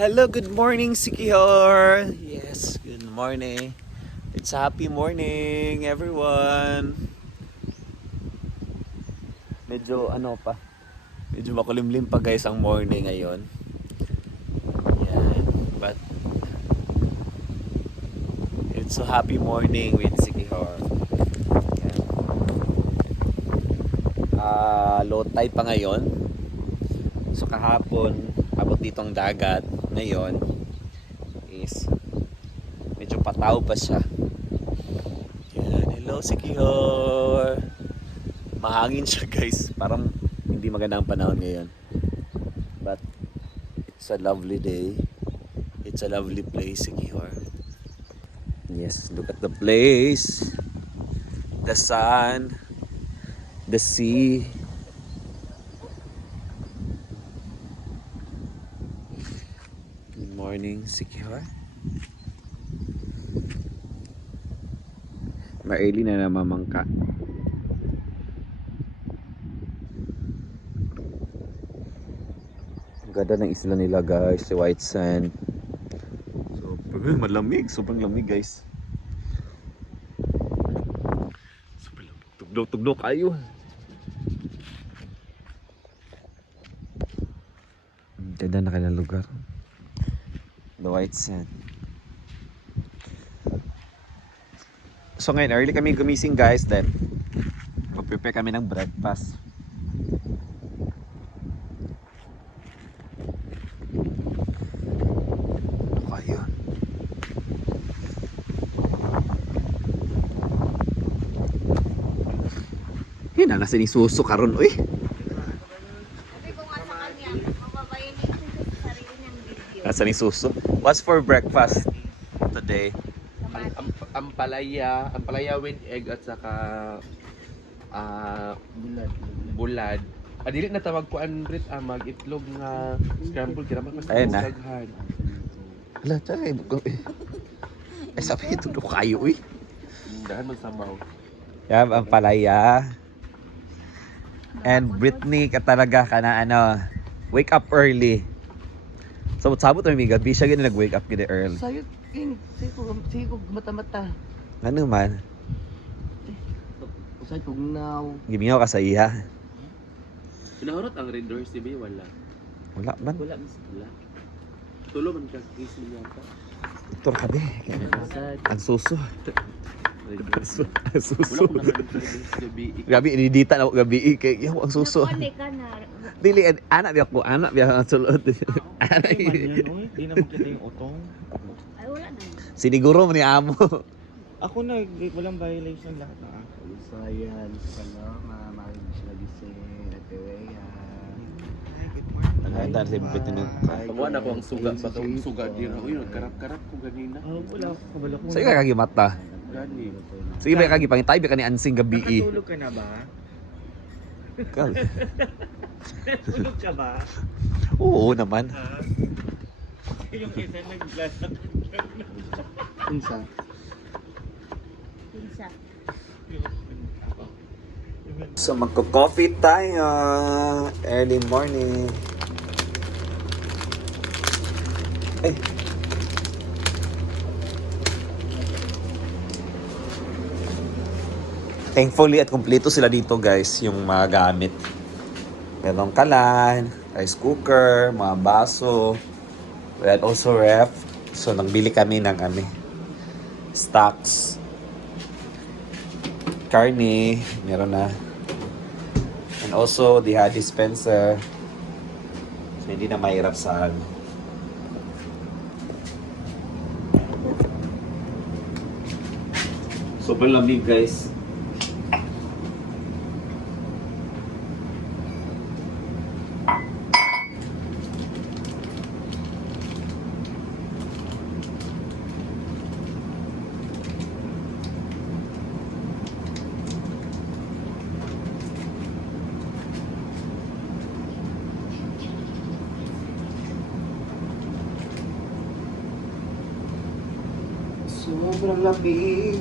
Hello, good morning, Sikihor. Yes, good morning. It's happy morning, everyone. Medyo medyo makulimlim pa guys ang morning ngayon. Yeah, but it's a happy morning with Sikihor. Low tide pa ngayon. So kahapon, abot dito ang dagat. Ngayon is medyo pataw pa siya. Yan, hello Sikihor. Mahangin siya guys. Parang hindi maganda ang panahon ngayon. But it's a lovely day. It's a lovely place, Sikihor. Yes, look at the place. The sun. The sea. Good morning, Sikihor. Ma-early na namamangka. Ang ganda ng isla nila guys, si White Sand. Malamig, sobrang lamig guys. Sobrang lamig. Tugdok kayo. Ganda na kailang lugar. The White Sand. So ngayon, early kami gumising guys. Then, mag-prepare kami ng breakfast. Ayun. Yun na, nasa ni Suso karon uy. Nasa ni Suso. What's for breakfast today? Ampalaya with egg at saka bulad. Dili na tawag ko Andret mag-itlog nga scramble kira mas ayun na. daghan. Hala, chay. Ay, sabi ito do kayo uy. Daghan magsabaw. Yan, ang palaya. And Britney ka talaga ka na wake up early. Sabot-sabot may gabi siya gina nag-wake up gina early. Sayot ko mata-mata. Ano man? Usay tugnaw. Gimingaw ka sa iya. Pinahurot ang red doors di ba wala? Wala man. Wala. Tulo man ka case niya pa. Doktor ka be. Ang suso. Ang suso. Gabi inidita na ako gabi kay yaw ang suso. Dili anak biya ang sulod. Anak. Di na makita yung utong. Ay, wala na. Siniguro mo ni amo. Ako na, walang violation lahat na ako. Sayan, maraming sila gising, Ate Rhea. Ang si bitin ng Pagwan ako ang suga pa to, suga din ako yun, karap-karap ko ganina. Wala ako, kabala ko. Sige ka kagi mata. Gani. Sige ba kagi pangitay ka ni ansing gabi. Nakatulog ka na ba? Ikaw. Natulog ka ba? Oo naman. Yung isa nag-glass at Unsa? Pinsa. So magko-coffee tayo. Early morning. Ay. Thankfully at kumpleto sila dito guys, yung mga gamit. Merong kalan, rice cooker, mga baso. We had also ref. So nagbili kami ng stocks. Karne, meron na. And also, they had dispenser. So, hindi na mahirap sa sobrang lamig guys. Sobrang lamig.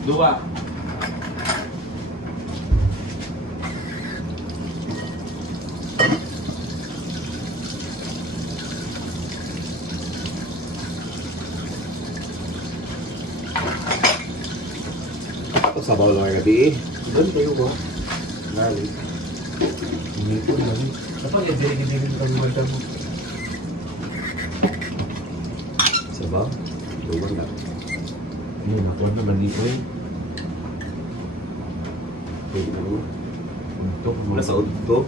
Dua. Sabaw lang gabi eh. Doon kayo ba? Gali. Hindi ko lang. Dapat i-dili-dili kami mata mo. Sabaw? Luwan lang. Nakuha naman dito eh. Pwede na mo. Untuk Mula sa udto.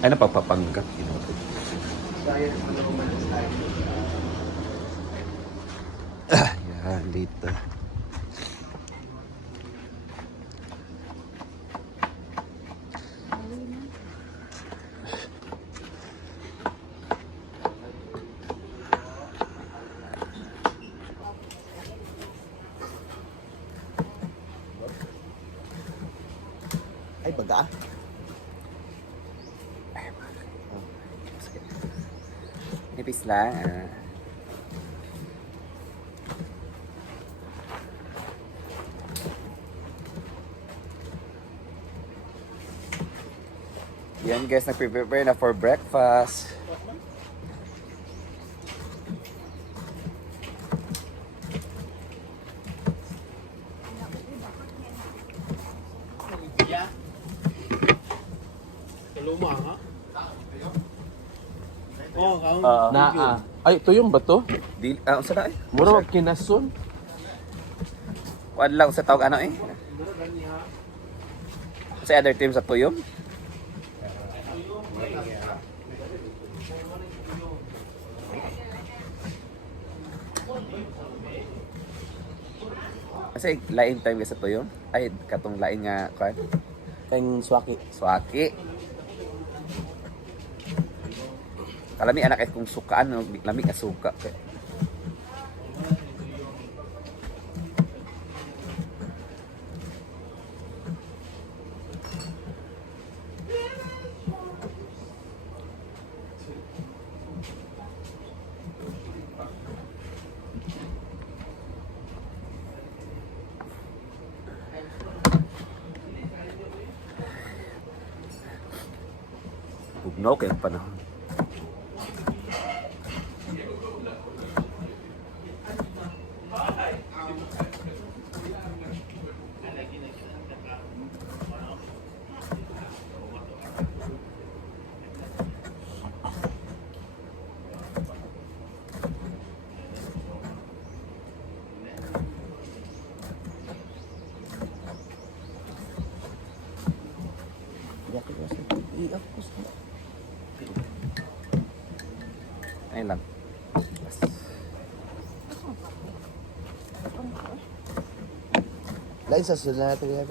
Ay, napapapangkat. Yan, dito. Ay, baga. Nipis lang. Yan guys, nagpe-prepare na for breakfast. Naa. Ay, ito yung bato. Unsa na eh? Mura wag kinason. Kuan lang sa tawag ano eh? Sa other team sa tuyom? Kasi lain time sa tuyom? Ay, katong lain nga kuan? Kayong swaki. Swaki. Kalami anak kung sukaan, no? Lami ka suka. Ugnaw kayong panahon. Ayun lang. Lain sa sila natin yan.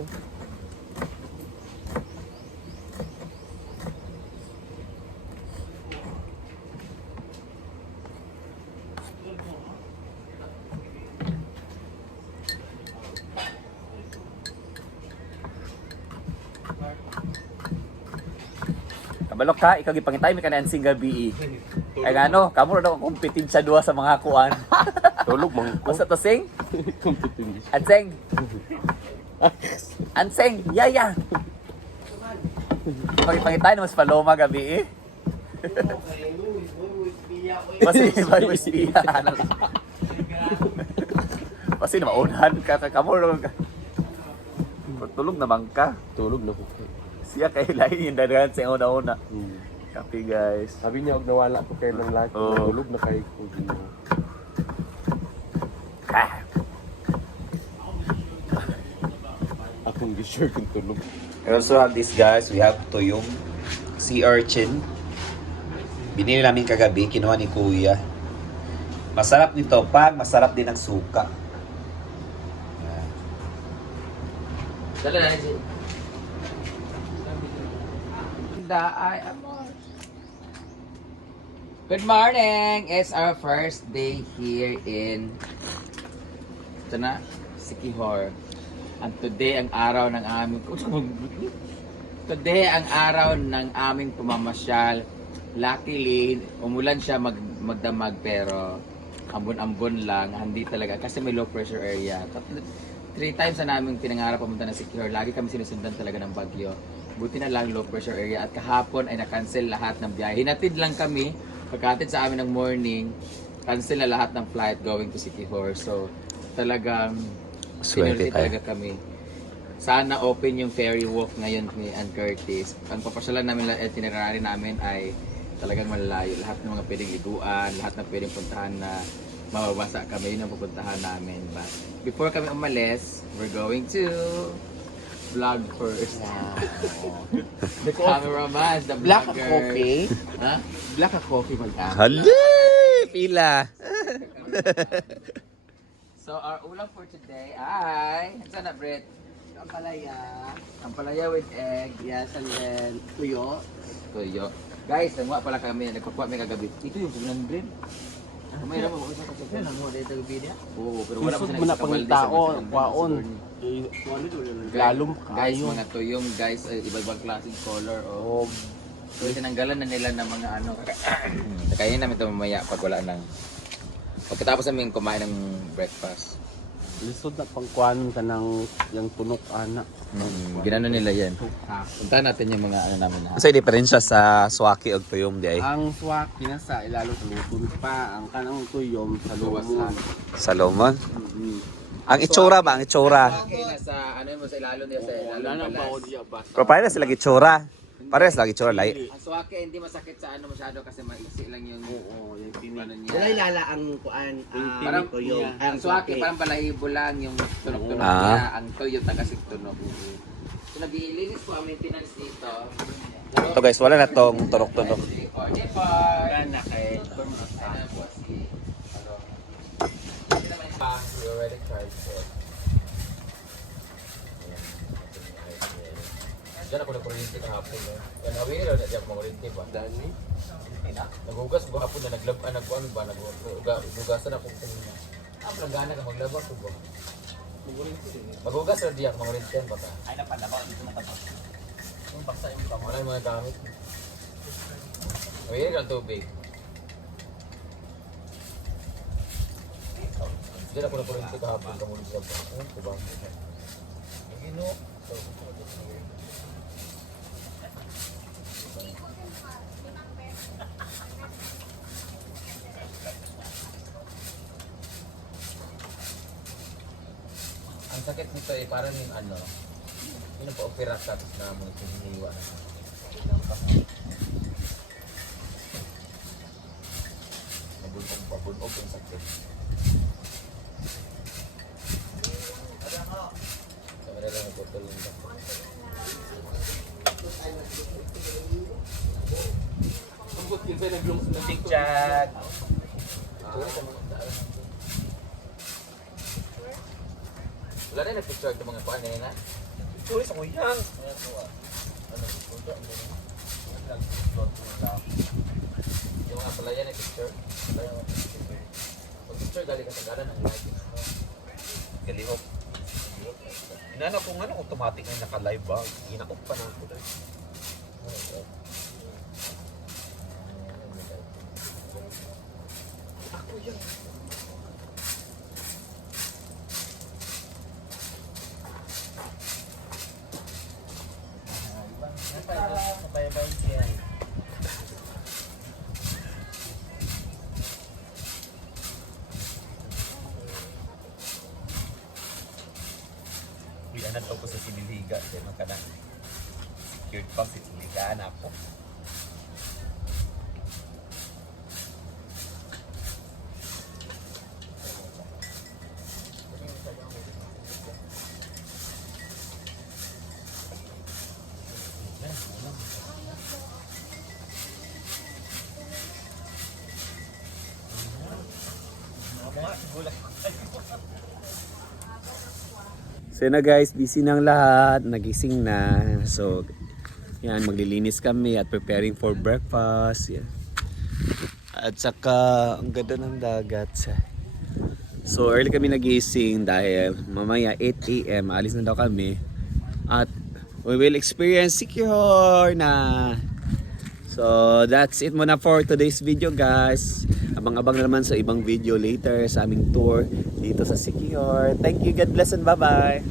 Kabalok ka, ikaw gipangitay mi kanansing gabi. Ay ngano, kamo ra daw competitive sa duha sa mga kuan. Tulog mang ko. Basta to sing? Competitive. Anseng. Anseng, yaya. Pangitay na mas paloma gabi eh. Pasi bago siya. Pasi na maunahan ka kamo ra. Tulog naman ka. Tulog na ko. Siya kay lain yung dadahan sa una-una. Copy guys. Sabi niya, huwag nawala ko kayo ng laki. Oo. Tulog na kayo ko. Akong gisure kung tulog. I also have this guys. We have tuyong sea urchin. Binili namin kagabi. Kinuha ni Kuya. Masarap nito pag masarap din ang suka. Dala na si. Good morning! It's our first day here in ito na, Siquijor. And today ang araw ng aming pumamasyal. Luckily, umulan siya magdamag pero ambon-ambon lang, hindi talaga kasi may low pressure area. 3 times na namin pinangarap pumunta ng Siquijor. Lagi kami sinusundan talaga ng bagyo. Buti na lang low pressure area at kahapon ay na-cancel lahat ng biyahe. Hinatid lang kami, pagkatid sa amin ng morning, cancel na lahat ng flight going to Siquijor. So talagang Swerte pinulti tayo. talaga kami. Sana open yung ferry walk ngayon ni Ann Curtis. Ang papasyalan namin, itinerary namin ay talagang malalayo. Lahat ng mga pwedeng liguan, lahat ng pwedeng puntahan na mababasa kami, yun ang pupuntahan namin. But before kami umalis, we're going to vlog first. The cameraman, the Black vlogger. coffee. Ha? Black coffee magkano? Hali! Pila! So our ulam for today ay, saan na Brett? Ampalaya with egg, yes, and then tuyo. Guys, nangwa pala kami, nagpakuha kami kagabi. Ito yung punan Brett. May naman ako sa kasapin. Ano mo dito video? Oo, pero wala Isod mo mo na pangitao, kwaon. Lalong Guys, kayo. mga tuyong guys, iba-ibang klaseng color. Oh. So tinanggalan na nila ng mga ano. Kaya namin ito mamaya pag wala nang. Pagkatapos namin kumain ng breakfast. Lisod na pangkuan ka ng yung tunok ana. Ginano nila yan. Puntahan natin yung mga ano namin ha. Sa diferensya sa swaki o tuyom di ay Ang swaki na sa ilalo sa lutong pa, ang kanang tuyom sa lumon. Salomon. Mhm. Ang itsura ba? Ang itsura. Okay, nasa ano mo sa ilalo niya sa ilalo. Wala na balas. ba o diya ba? Pero paano na sila itsura? Parehas lagi itsura. Lahi. Ang suwake hindi masakit sa ano masyado kasi maiksi lang yung Oo, yung ano niya. Wala ilala ang kuan, Parang toyo. ang suwake parang balahibo lang yung tunog-tunog Ah. niya. Ang toyo tagasig tunog. So naglilinis po ang maintenance dito. Ito guys, wala na tong turok-turok. Okay, bye. na kay Ano po si Hindi naman pa, we already tried it. Diyan ako nagkuryente kahapon. Yan, awin nila na diyan kuryente ba? Dani. Naghugas ko hapon na nagkuhan ba? Naghugasan ako kung nagana ka maglaba ko ba? Maghugas na diyak mga rinten ba ka? Ay napalabaw dito na tapos. Yung paksa yung kamay. Wala yung mga gamit. Awin nila tubig. Diyan ako nagkuryente kahapon kamulit sa ba? Diba? Nagino. Ang sakit nito ay parang yung ano, yun pa opera tapos na mo hinihiwa na. Nabunog yung sakit. Kamera lang nagputol yung sakit. Ang butil ba naglong sa TikTok? Wala na nag-picture ito mga paan na. Uy, sa kuyang. Yung mga palaya na picture. Pag-picture galing ka sa gala ng lighting. Galihok. Inana ko nga nung automatic na naka-live ba? Ginakot pa na ako dahil. Ako yan. Biyanan ako sa Siniliga. Kaya nung kanang secured pang Siniligaan ako. So yun na guys, busy ng lahat, nagising na. So yan, maglilinis kami at preparing for breakfast. Yan. At saka ang ganda ng dagat. So early kami nagising dahil mamaya 8 AM alis na daw kami. At we will experience Siquijor na. So that's it muna for today's video guys. Abang-abang na naman sa ibang video later sa aming tour dito sa Siquijor. Thank you, God bless and bye-bye.